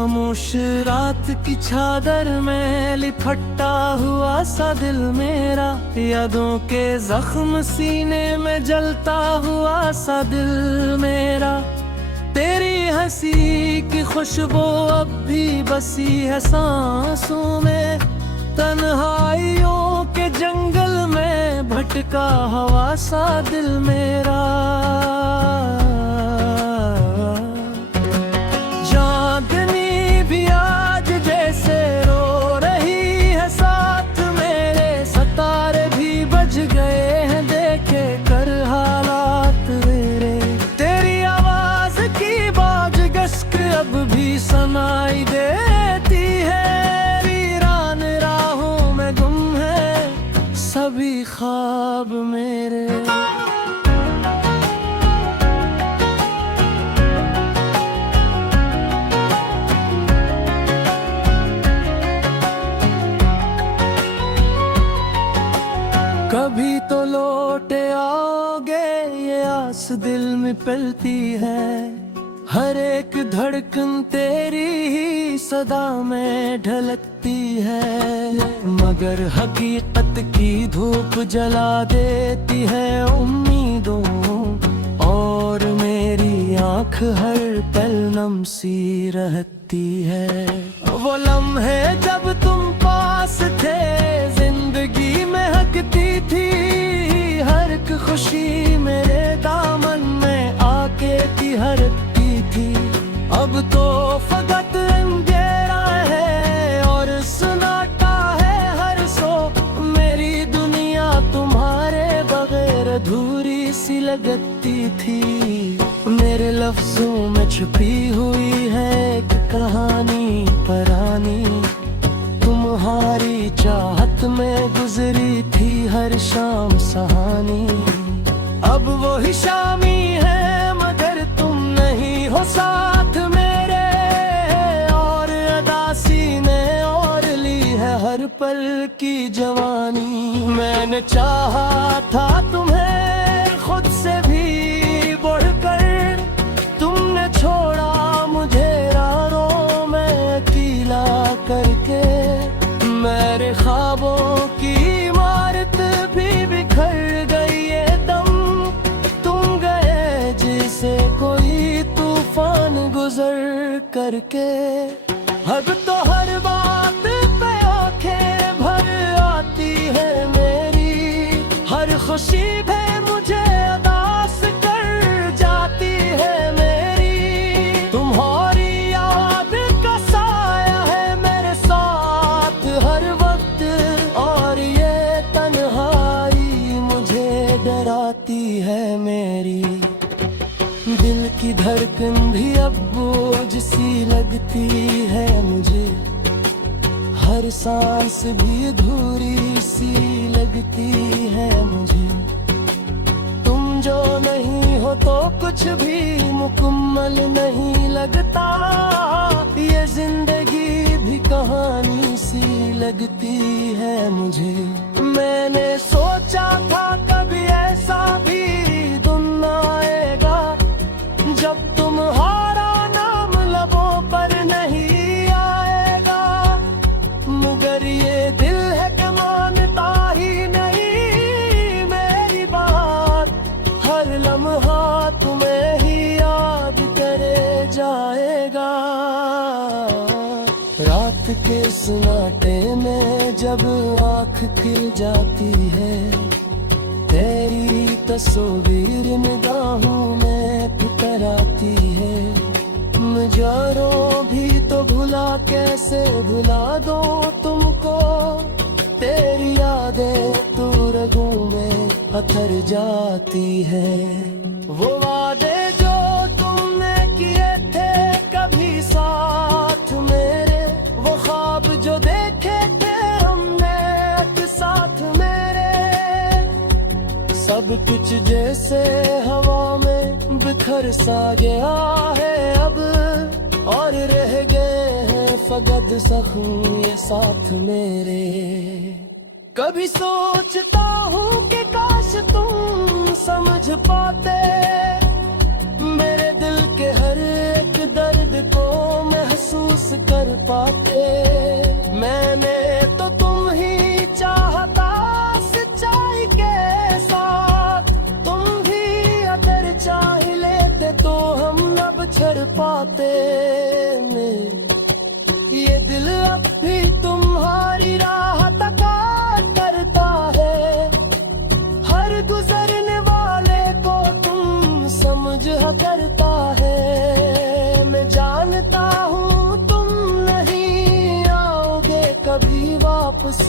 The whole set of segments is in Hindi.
खामोश रात की चादर में लिपटा हुआ सा दिल मेरा, यादों के जख्म सीने में जलता हुआ सा दिल मेरा। तेरी हंसी की खुशबू अब भी बसी है सांसों में, तन्हाइयों के जंगल में भटका हुआ सा दिल मेरा। चांदनी भी आज जैसे रो रही है साथ मेरे, सितारे भी बज गए हैं देखे कर हालात मेरे। तेरी आवाज की बाज गश्क अब भी सुनाई देती है, वीरान राहों में गुम है सभी ख्वाब मेरे। कभी तो लौट आओगे ये आस दिल में पलती है, हर एक धड़कन तेरी ही सदा में ढलकती है। मगर हकीकत की धूप जला देती है उम्मीदों, और मेरी आँख हर पल नम सी रहती है। वो लम्हे जब तुम पास थे जिंदगी में हकती थी, हर एक खुशी मेरे दामन में आके थी हरकती थी। अब तो फकत अंधेरा है और सन्नाटा है हर सो, मेरी दुनिया तुम्हारे बगैर अधूरी सी लगती थी। मेरे लफ्जों में छुपी हुई है एक कहानी पुरानी, तुम्हारी चाहत में गुजरी थी हर शाम सहानी। अब वो ही शामी है मगर तुम नहीं हो साथ मेरे, और अदासी ने और ली है हर पल की जवानी। मैंने चाहा था तुम्हें खुद से भी बढ़कर, तुमने छोड़ा मुझे राहों में अकेला करके। मेरे ख्वाबों की इमारत भी बिखर गई एकदम, तुम गए जैसे कोई तूफान गुजर करके। अब तो हर बात पे आंखें भर आती है मेरी, हर खुशी भी मुझे उदास कर जाती है मेरी। तुम्हारी याद का साया है मेरे साथ हर वक्त, और ये तन्हाई मुझे डराती है मेरी। दिल की धड़कन भी अब बोझ सी लगती है मुझे, हर सांस भी अधूरी सी लगती है मुझे। तुम जो नहीं हो तो कुछ भी मुकम्मल नहीं लगता, ये जिंदगी भी कहानी सी लगती है मुझे। मैंने सोचा था कभी ऐसा भी दिन आएगा जब तुम्हारा नाम लबों पर नहीं आएगा, मगर ये दिल है कि मानता ही नहीं मेरी बात। हर लम्हा तुम्हें ही याद करे जाएगा। रात के सन्नाटे में जब आँख खिल जाती है, तेरी तस्वीर निगाहों में फिकर आती है। नजारों भी तो भुला कैसे भुला दो तुमको, तेरी यादें तू रगों में अथर जाती है। वो वादे जो तुमने किए थे कभी साथ मेरे, वो ख्वाब जो देखे थे हमने एक साथ मेरे, सब कुछ जैसे हवा में बिखर सा गया है अब, और रह गए हैं फकत जख्म ये साथ मेरे। कभी सोचता हूँ कि काश तुम समझ पाते मेरे दिल के हर एक दर्द को महसूस कर पाते। मैंने तो तुम ही चाहता सच्चाई के साथ, तुम भी अगर चाह लेते तो हम न बिछड़ पाते। ये दिल अब भी तुम्हारी राह तका करता है, हर गुजरने वाले को तुम समझ करता है। मैं जानता हूँ तुम नहीं आओगे कभी वापस,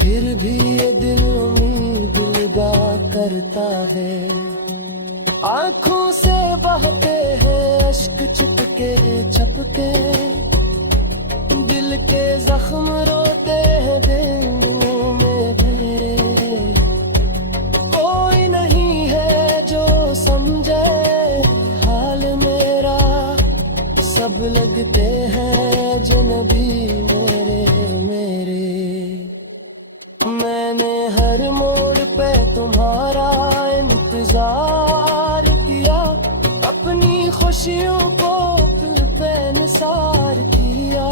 फिर भी ये दिल उम्मीद लगा करता है। आँखों से बहते हैं अश्क चुपके चपके, दिल के जख्म रोते हैं दिल में मेरे। कोई नहीं है जो समझे हाल मेरा, सब लगते हैं जनबी मेरे। मैंने हर मोड़ पे तुम्हारा इंतजार किया, अपनी खुशियों को फिर बेनिसार किया।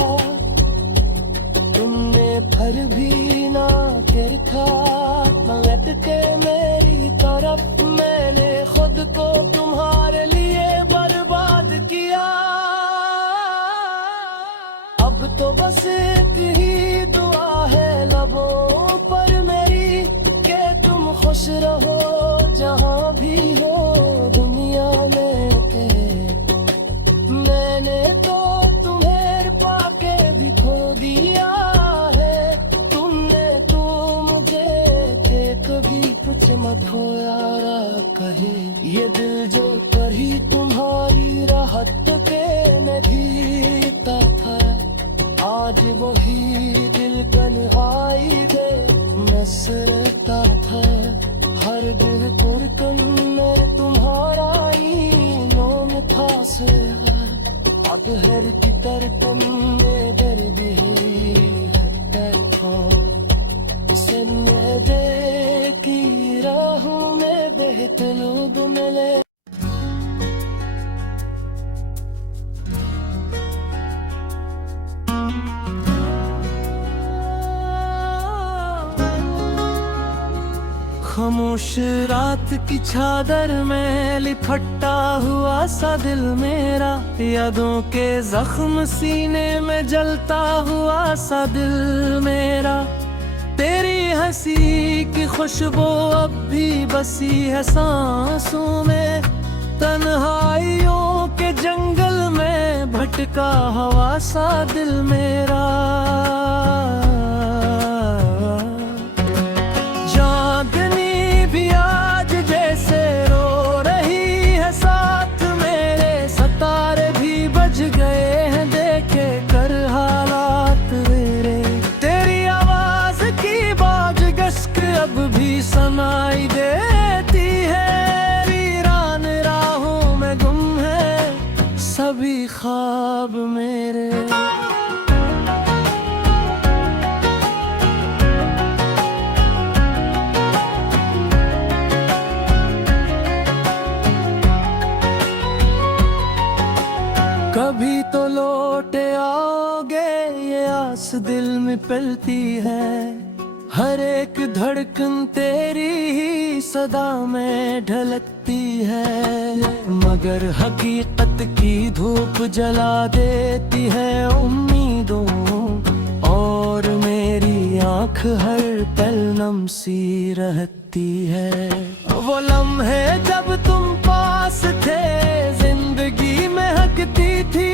तुमने फर भी ना देखा पलट के मेरी तरफ, मैंने खुद को तुम्हारे लिए बर्बाद किया। अब तो बस एक ही दुआ है लबों पर मेरी, कि तुम खुश रहो जहाँ भी हो दुनिया में के। मैंने तो तुम्हें पाके भी खो दिया है, तुमने तो मुझे के कभी कुछ मत हो यारा कहे। ये दिल जो कभी तुम्हारी राहत के नदीता था, आज वही दिल कन्हाई दे नसरता था। हर दिल पुरकन में तुम्हारा ही नाम था से, अब हर की तरकन में दर्द ही था। सुनने दे की राहों में बेहतलूब मिले। खामोश रात की चादर में लिपटा हुआ सा दिल मेरा, यादों के जख्म सीने में जलता हुआ सा दिल मेरा। तेरी हंसी की खुशबू अब भी बसी है सांसों में, तन्हाइयों के जंगल में भटका हुआ सा दिल मेरा। अब भी सुनाई देती है, वीरान राहों में गुम है सभी ख्वाब मेरे। कभी तो लौट आओगे ये आस दिल में पलती है, हर एक धड़कन तेरी ही सदा में ढलकती है। मगर हकीकत की धूप जला देती है उम्मीदों, और मेरी आँख हर पल नम सी रहती है। वो लम्हे जब तुम पास थे जिंदगी में हकती थी,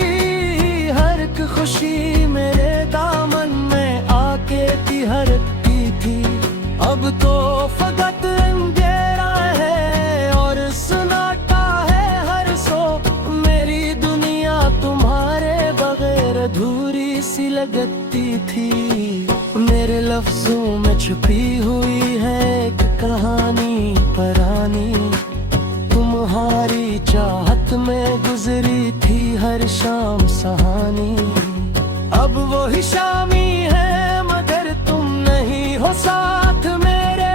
हर एक खुशी मेरे दामन में आके थी हरकती थी। अब तो फकत अंधेरा है और सन्नाटा है हर सो, मेरी दुनिया तुम्हारे बगैर अधूरी सी लगती थी। मेरे लफ्जों में छुपी हुई है एक कहानी पुरानी, तुम्हारी चाहत में गुजरी थी हर शाम सहानी। अब वो ही शामी है मगर तुम नहीं हो साथ मेरे,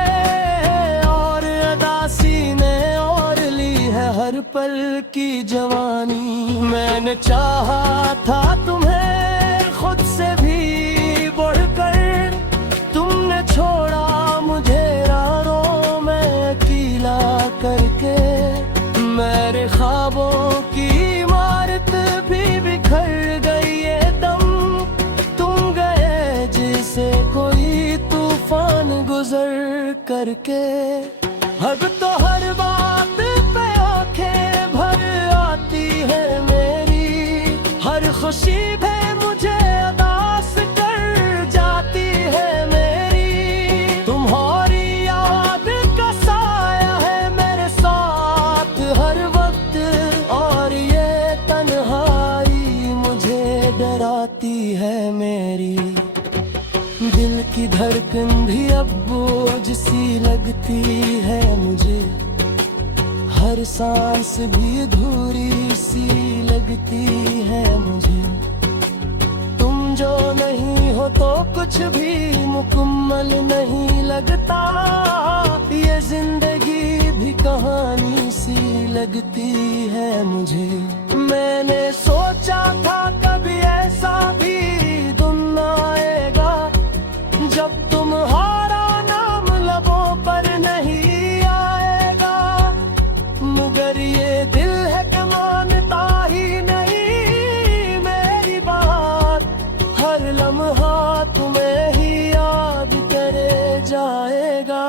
और अदासी ने और ली है हर पल की जवानी। मैंने चाहा था तुम्हें खुद से भी बढ़कर, तुमने छोड़ा मुझे राहों में अकेला करके। मेरे ख्वाबों की इमारत भी बिखर गई एकदम, तुम गए जैसे कोई तूफान गुजर करके। अब तो हर बात पे आंखें भर आती है मेरी, हर खुशी भी मुझे उदास कर जाती है मेरी। तुम्हारी याद का साया है मेरे साथ हर वक्त, और ये तन्हाई मुझे डराती है मेरी। दिल की धड़कन भी अब बोझ सी लगती है मुझे, हर सांस भी अधूरी सी लगती है मुझे। तुम जो नहीं हो तो कुछ भी मुकम्मल नहीं लगता, ये जिंदगी भी कहानी सी लगती है मुझे। मैंने सोचा था कभी ऐसा भी दिन आएगा, जब तुम्हारा नाम लबों पर नहीं आएगा। मगर ये दिल है कि मानता ही नहीं मेरी बात, हर लम्हा तुम्हें ही याद करे जाएगा।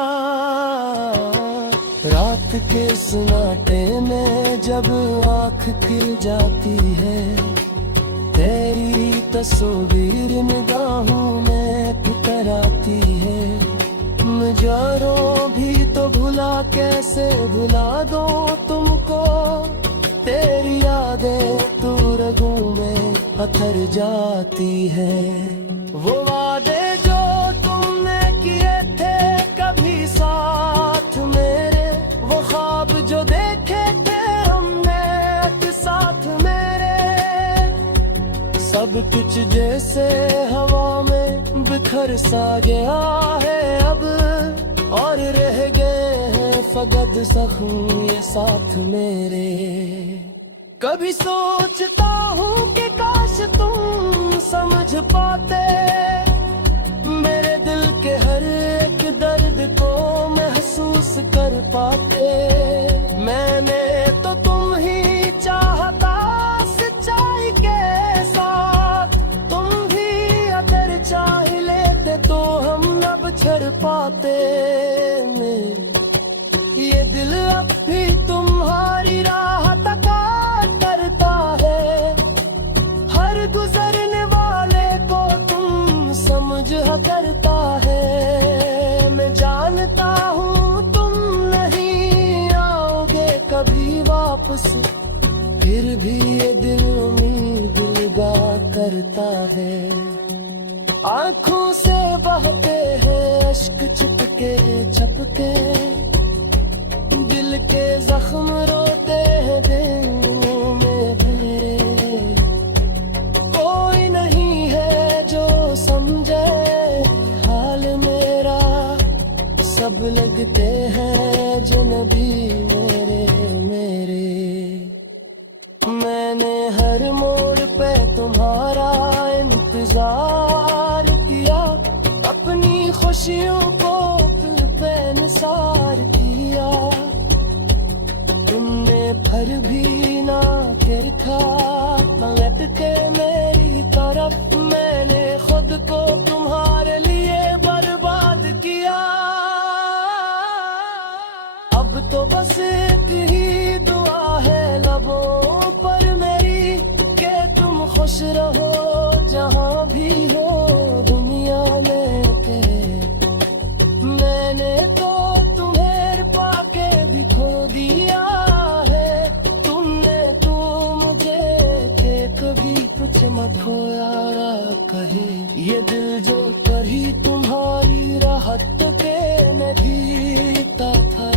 रात के सन्नाटे में जब आँख खिल जाती है, तेरी तस्वीर निगाहों में पुकार आती है। नजारों भी तो भुला कैसे भुला दो तुमको, तेरी यादें तू रगों में अथर जाती है। वो वादे जो तुमने किए थे कभी साथ मेरे, वो ख्वाब जो देखे थे हमने एक साथ मेरे, सब कुछ जैसे हवा में बिखर सा गया है अब, और रह गए हैं फकत जख्म ये साथ मेरे। कभी सोचता हूँ कि काश तुम समझ पाते, मेरे दिल के हर एक दर्द को महसूस कर पाते। मैंने तो तुम ही चाहता सच्चाई के साथ, तुम भी अगर चाह लेते तो हम न बिछड़ पाते। ये दिल अब भी तुम्हारी राह तका करता है, हर गुजरने वाले को तुम समझ करता है। मैं जानता हूँ तुम नहीं आओगे कभी वापस, फिर भी ये दिल उम्मीद लगा करता है। आँखों से बहते हैं अश्क चुपके चुपके, दिल के जख्म रोते हैं दिल में भरे। कोई नहीं है जो समझे हाल मेरा, सब लगते हैं जनबी मेरे मेरे। मैंने हर मोड़ पे तुम्हारा इंतजार किया, अपनी खुशियों को दिल पे निसार किया। तुमने फिर भी ना देखा पलट के मेरी तरफ, मैंने खुद को तुम्हारे लिए बर्बाद किया। अब तो बस एक ही दुआ है लबों पर मेरी, कि तुम खुश रहो जहाँ भी हो दुनिया में के। मैंने तो तुम्हें पाके भी खो दिया है, तुमने तो मुझे के कभी कुछ मत खोया कहे। ये दिल जो कभी तुम्हारी राहत पे मैं जीता था।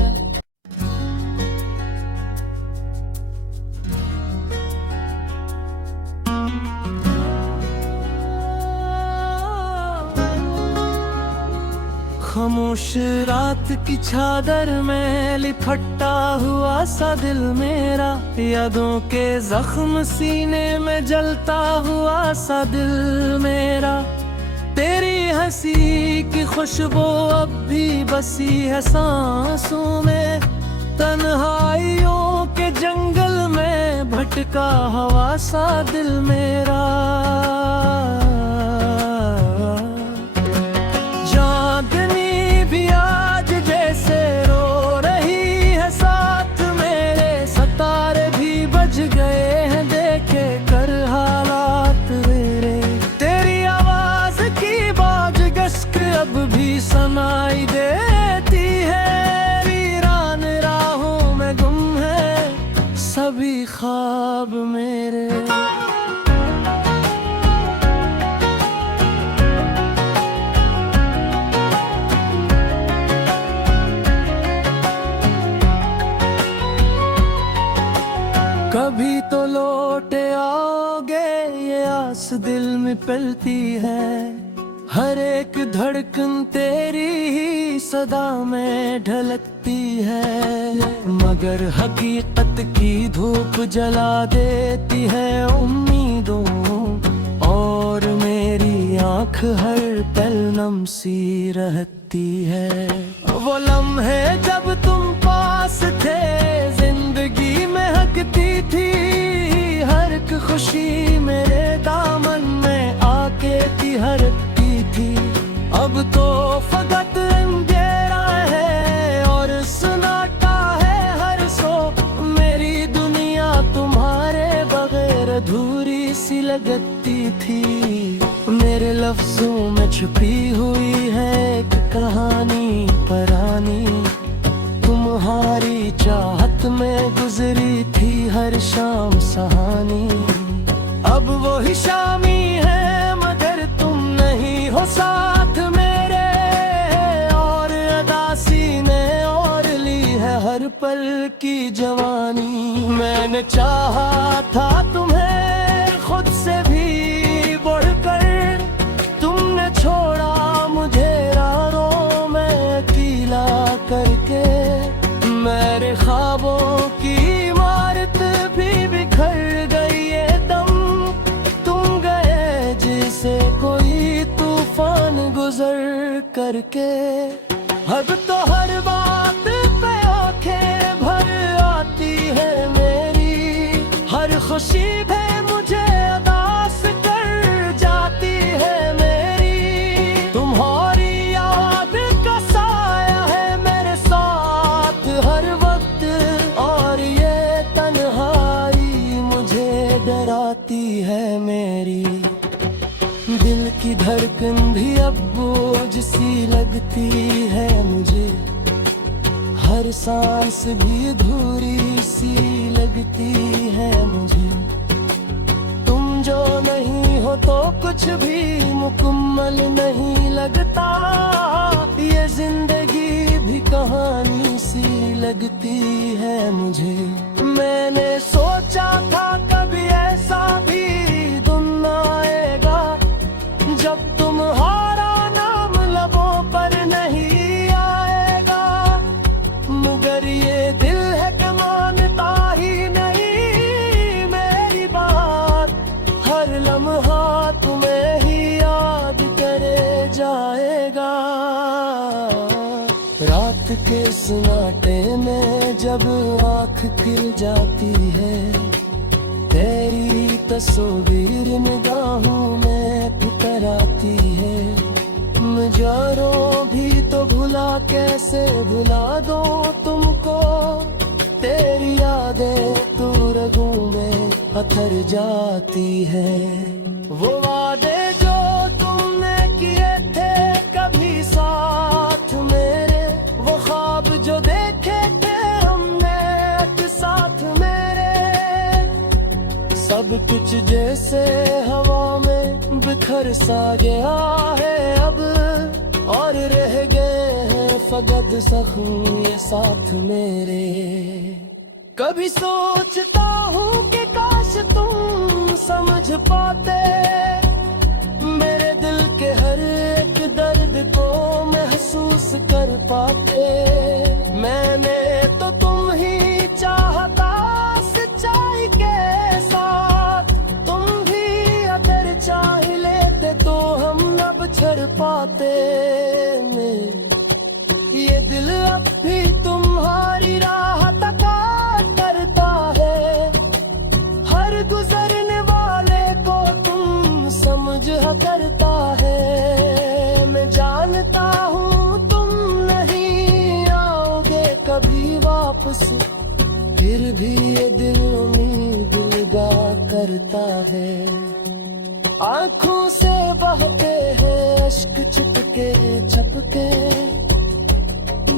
खामोश रात की चादर में लिपटा हुआ सा दिल मेरा, यादों के जख्म सीने में जलता हुआ सा दिल मेरा। तेरी हंसी की खुशबू अब भी बसी है सांसों में, तन्हाइयों के जंगल में भटका हवा सा दिल मेरा। चांदनी भी आज जैसे रो रही है साथ मेरे, सितारे भी बज गए हैं देखे कर हालात मेरे। तेरी आवाज की बाज गश्क अब भी सुनाई देती है, वीरान राहों में गुम है सभी ख्वाब मेरे। कभी तो लौट आओगे ये आस दिल में पलती है, हर एक धड़कन तेरी ही सदा में ढलकती है। मगर हकीकत की धूप जला देती है उम्मीदों, और मेरी आँख हर पल नम सी रहती है। वो लम्हे जब तुम पास थे जिंदगी में हकती थी, हर एक खुशी मेरे दामन में आके थी हरकती थी। अब तो फकत अंधेरा है और सन्नाटा है हर सो, मेरी दुनिया तुम्हारे बगैर अधूरी सी लगती थी। मेरे लफ्जों में छुपी हुई है एक कहानी पुरानी, तुम्हारी चाहत में गुजरी थी हर शाम सहानी। अब वो ही शामी है मगर तुम नहीं हो साथ मेरे, और अदासी ने और ली है हर पल की जवानी। मैंने चाहा था तुम्हें खुद से भी बढ़कर, तुमने छोड़ा मुझे राहों में अकेला करके। मेरे ख्वाबों की इमारत भी बिखर गई एकदम, तुम गए जैसे कोई तूफान गुजर करके। अब तो हर बात पे आंखें भर आती है मेरी, हर खुशी भी मुझे उदास कर जाती है मेरी। तुम्हारी याद का साया है मेरे साथ हर वक्त, और ये तन्हाई मुझे डराती है मेरी। दिल की धड़कन भी अब बोझ सी लगती है मुझे, हर सांस भी अधूरी सी लगती है मुझे। तुम जो नहीं हो तो कुछ भी मुकम्मल नहीं लगता, ये जिंदगी भी कहानी सी लगती है मुझे। मैंने सोचा था कभी ऐसा भी दिन आएगा, जब तुम्हारा नाम लबों पर नहीं आएगा। मगर ये दिल है कि मानता ही नहीं मेरी बात, हर लम्हा तुम्हें ही याद करे जाएगा। रात के सन्नाटे में जब आँख खिल जाती है, तेरी तस्वीर निगाहों में फिकर आती है। नजारों भी तो भुला कैसे भुला दो तुमको, तेरी यादें तू रगों में पत्थर जाती है। वो वादे जो तुमने किए थे कभी साथ मेरे, वो ख्वाब जो देखे थे हमने एक साथ मेरे, सब कुछ जैसे हवा में बिखर सा गया है अब, और रह गए हैं फकत जख्म ये साथ मेरे। कभी सोचता हूँ कि काश तुम समझ पाते मेरे दिल के हर एक दर्द को महसूस रास्ते में, ये दिल अब भी तुम्हारी राह तका करता है। हर गुजरने वाले को तुम समझ करता है। मैं जानता हूँ तुम नहीं आओगे कभी वापस, फिर भी ये दिल उम्मीद लगा करता है। आँखों से बहते हैं अश्क चुपके चपके,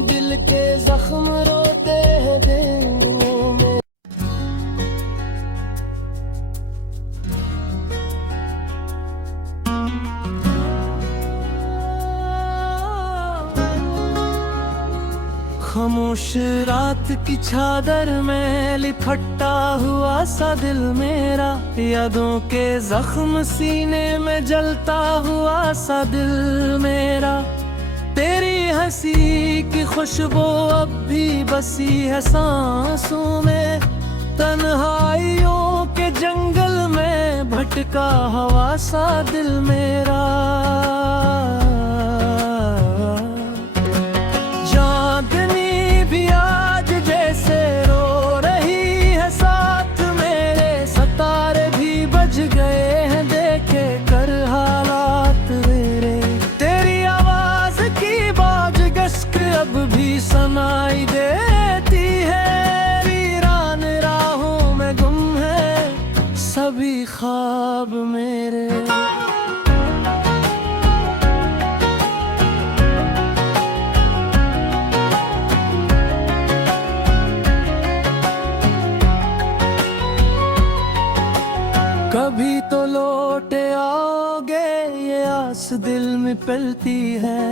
दिल के जख्म रोते हैं दिलों में। खामोश रात की चादर में लिपटा हुआ सा दिल मेरा, यादों के जख्म सीने में जलता हुआ सा दिल मेरा। तेरी हंसी की खुशबू अब भी बसी है सांसों में, तन्हाइयों के जंगल में भटका हुआ सा दिल मेरा। चांदनी भी आज जैसे रो रही है साथ मेरे, सितारे भी बज गए हैं देखे कर हालात मेरे। तेरी आवाज की बाज गश्क अब भी सुनाई देती है, वीरान राहों में गुम है सभी ख्वाब मेरे। कभी तो लौट आओगे ये आस दिल में पलती है,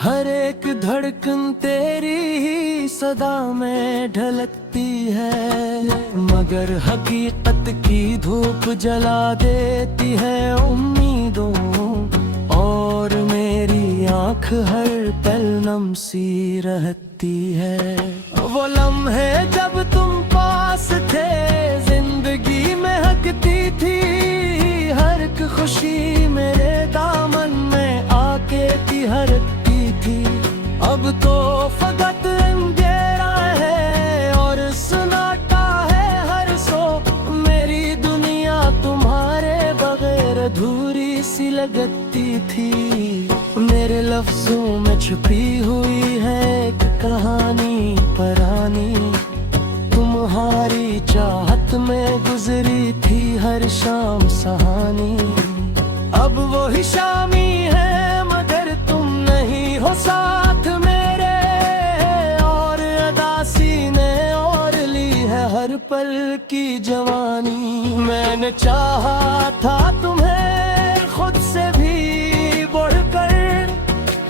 हर एक धड़कन तेरी ही सदा में ढलकती है। मगर हकीकत की धूप जला देती है उम्मीदों, और मेरी आँख हर पल नम सी रहती है। वो लम्हे जब तुम पास थे जिंदगी में हकती थी, हर एक खुशी मेरे दामन में आके थी हरती थी। अब तो फकत अंधेरा है और सन्नाटा है हर सो, मेरी दुनिया तुम्हारे बगैर अधूरी सी लगती थी। मेरे लफ्जों में छुपी हुई है एक कहानी पुरानी, तुम्हारी चाहत में गुजरी थी हर शाम सहानी। अब वो ही शामी है मगर तुम नहीं हो साथ मेरे, और अदासी ने और ली है हर पल की जवानी। मैंने चाहा था तुम्हें खुद से भी बढ़कर,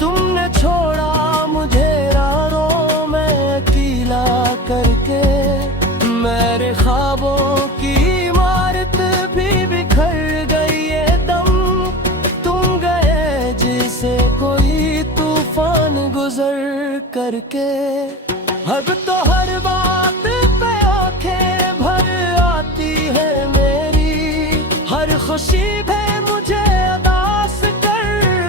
तुमने छोड़ा मुझे राहों में अकेला करके। मेरे ख्वाबों की इमारत भी बिखर गई एकदम, तुम गए जैसे कोई तूफान गुजर करके। अब तो हर बात पे आंखें भर आती है मेरी, हर खुशी भी मुझे उदास कर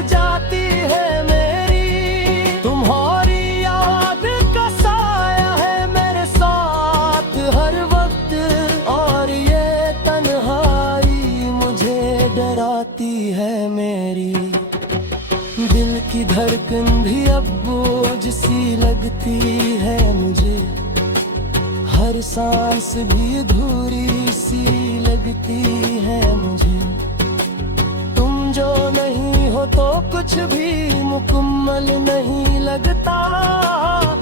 जाती है मेरी। तुम्हारी याद का साया है मेरे साथ हर वक्त, और ये तन्हाई मुझे डराती है मेरी। दिल की धड़कन भी अब बोझ सी लगती है मुझे, हर सांस भी अधूरी सी लगती है मुझे। तुम जो नहीं हो तो कुछ भी मुकम्मल नहीं लगता,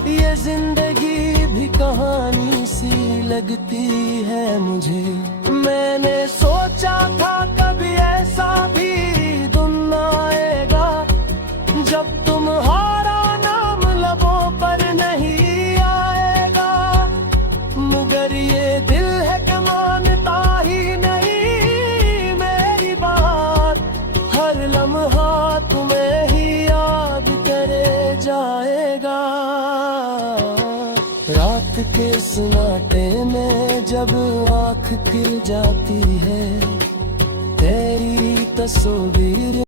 ये जिंदगी भी कहानी सी लगती है मुझे। मैंने सोचा था कभी ऐसा भी दिन आएगा जब तुम्हारा नाम लबों पर नहीं आएगा, मगर ये दिल है कि मानता ही नहीं मेरी बात। हर लम्हा तुम्हें ही याद करे जाएगा। रात के सन्नाटे में जब आँख खिल जाती है, तेरी तस्वीर